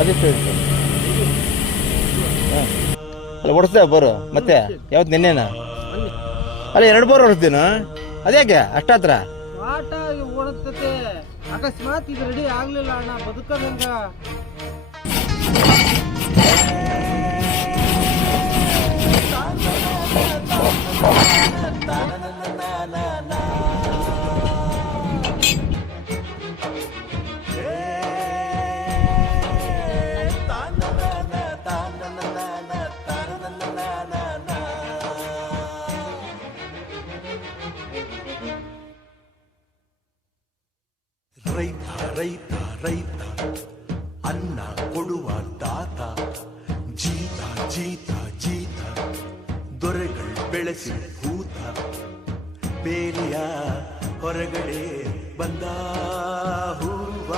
ಅದೆಷ್ಟು ಹೇಳ್ತು? ಹಾಂ ಅಲ್ಲ ಓಡಿಸ್ದೆ ಬರು ಮತ್ತೆ ಯಾವತ್ತು ನಿನ್ನೆನ ಅಲ್ಲ 2 ಬೋರ್ ಓಡಿಸ್ತೀನ ಅದ್ಯಾಕೆ ಅಷ್ಟಾತ್ರ ಆಟ ಓಡುತ್ತೆ. ಅಕಸ್ಮಾತ್ ಇದು ರೆಡಿ ಆಗ್ಲಿಲ್ಲ ಅಣ್ಣ ಬದುಕದಂಗ. ರೈತ ರೈತ ರೈತ ಅನ್ನ ಕೊಡುವ ದಾತ ಜೀತ ಜೀತ ಜೀತ ದೊರೆಗಳು ಬೆಳೆಸಿ ಭೂತ ಬೇಲಿಯ ಹೊರಗಡೆ ಬಂದ ಹೂವ